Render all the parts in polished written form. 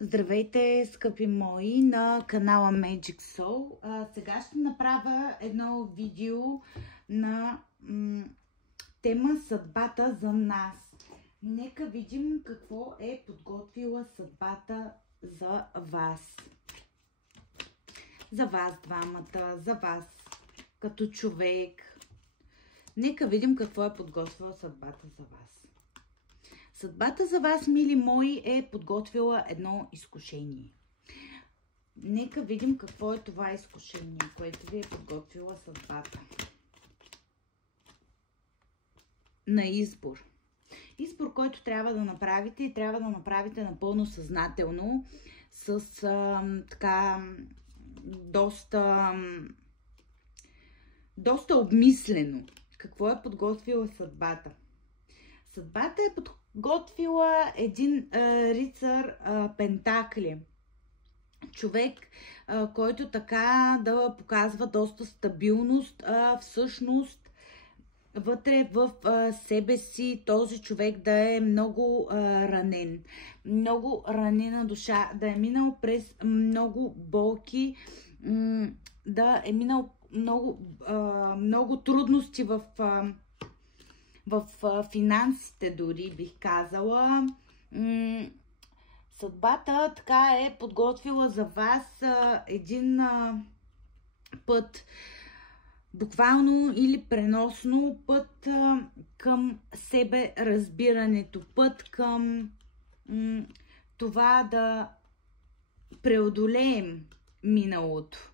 Здравейте, скъпи мои, на канала Magic Soul. Сега ще направя едно видео на тема съдбата за нас. Нека видим какво е подготвила съдбата за вас. За вас двамата, за вас като човек. Нека видим какво е подготвила съдбата за вас. Съдбата за вас, мили мои, е подготвила едно изкушение. Нека видим какво е това изкушение, което ви е подготвила съдбата. На избор. Избор, който трябва да направите и трябва да направите напълно съзнателно, с така доста обмислено. Какво е подготвила съдбата? Съдбата е подготвила един рицар пентакли. Човек, който така да показва доста стабилност, всъщност вътре в себе си този човек да е много ранен. Много ранена душа, да е минал през много болки, да е минал много трудности в финансите, дори бих казала. Съдбата така е подготвила за вас един път, буквално или преносно, път към себе разбирането, път към това да преодолеем миналото.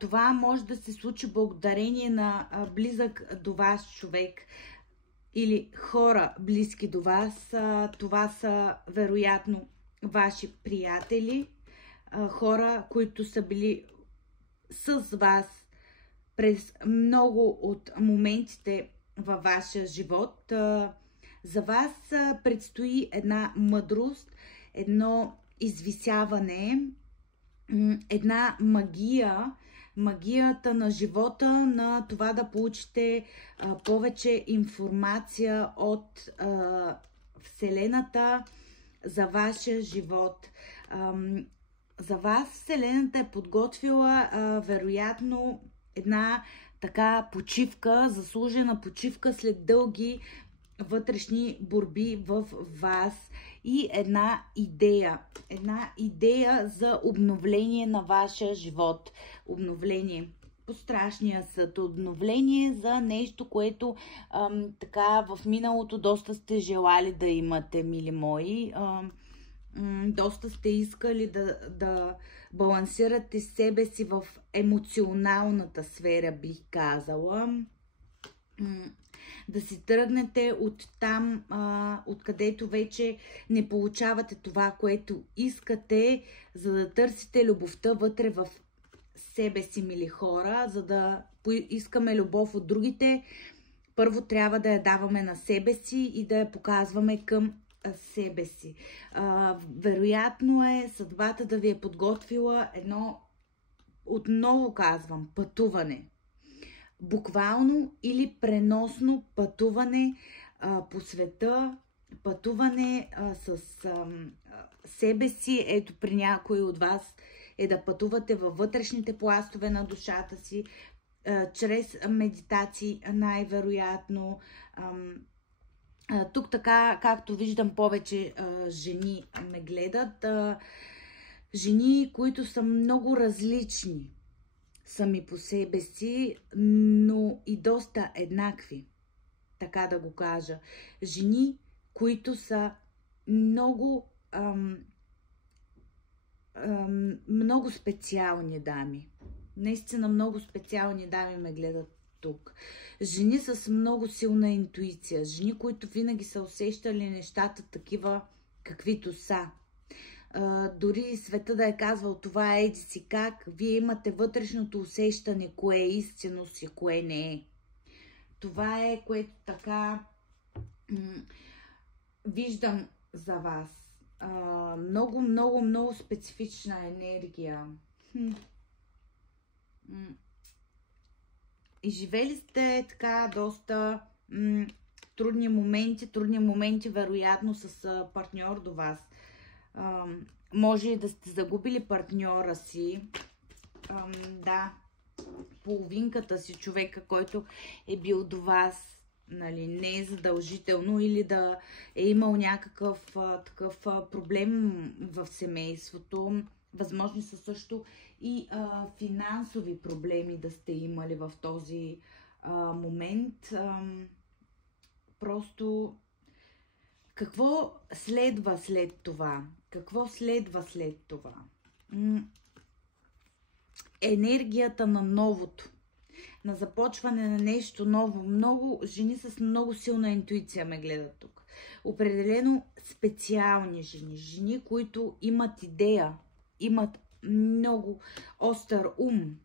Това може да се случи благодарение на близък до вас човек или хора близки до вас. Това са вероятно ваши приятели, хора, които са били с вас през много от моментите във вашия живот. За вас предстои една мъдрост, едно извисяване, една магия, магията на живота, на това да получите повече информация от Вселената за вашия живот. За вас Вселената е подготвила вероятно една така почивка, заслужена почивка след дълги вътрешни борби в вас и една идея за обновление на вашия живот. Обновление по страшния съд, обновление за нещо, което така в миналото доста сте желали да имате, мили мои. Доста сте искали да балансирате себе си в емоционалната сфера, бих казала. Да си тръгнете от там, откъдето вече не получавате това, което искате, за да търсите любовта вътре в себе си, мили хора. За да искаме любов от другите, първо трябва да я даваме на себе си и да я показваме към себе си. Вероятно е съдбата да ви е подготвила едно, отново казвам, пътуване. Буквално или преносно пътуване по света, пътуване с себе си. Ето, при някои от вас е да пътувате във вътрешните пластове на душата си, чрез медитации най-вероятно. Тук така, както виждам, повече жени ме гледат. Жени, които са много различни сами по себе си, но и доста еднакви, така да го кажа. Жени, които са много много специални дами. Наистина много специални дами ме гледат тук. Жени с много силна интуиция. Жени, които винаги са усещали нещата такива, каквито са. Дори света да е казвал това еди си как, вие имате вътрешното усещане кое е истинност и кое не е. Това е, което така виждам за вас. Много, много, много специфична енергия. И живели сте така доста трудни моменти вероятно с партньор до вас. Може и да сте загубили партньора си. Да, половинката си, човека, който е бил до вас. Нали, не е задължително, или да е имал някакъв такъв проблем в семейството. Възможни са също и финансови проблеми да сте имали в този момент. Просто какво следва след това? Какво следва след това? Енергията на новото, на започване на нещо ново. Много жени с много силна интуиция ме гледат тук. Определено специални жени. Жени, които имат идея, имат много остър ум.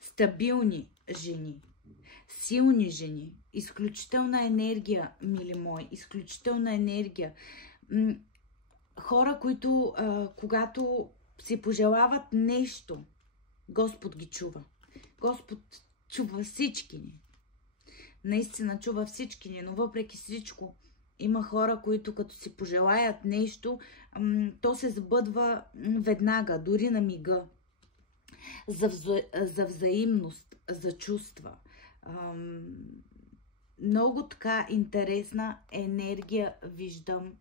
Стабилни жени. Силни жени. Изключителна енергия, мили мои. Изключителна енергия. Хора, които когато си пожелават нещо, Господ ги чува. Господ чува всички ни. Наистина чува всички ни, но въпреки всичко има хора, които като си пожелаят нещо, то се сбъдва веднага, дори на мига. За взаимност, за чувства. Много така интересна енергия виждам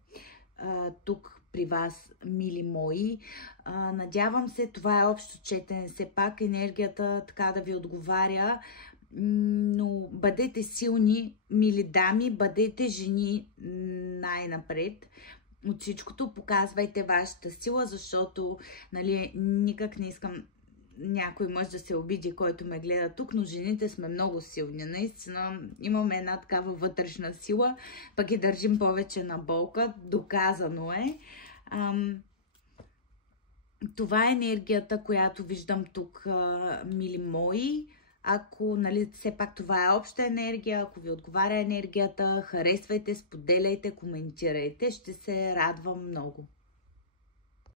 тук при вас, мили мои. Надявам се, това е общо четене. Все пак енергията така да ви отговаря. Но бъдете силни, мили дами, бъдете жени най-напред. От всичкото показвайте вашата сила, защото нали, никак не искам някой мъж да се обиди, който ме гледа тук, но жените сме много силни. Наистина имаме една такава вътрешна сила, пък и държим повече на болка. Доказано е. Това е енергията, която виждам тук, мили мои. Ако, нали, все пак това е обща енергия, ако ви отговаря енергията, харесвайте, споделяйте, коментирайте. Ще се радвам много.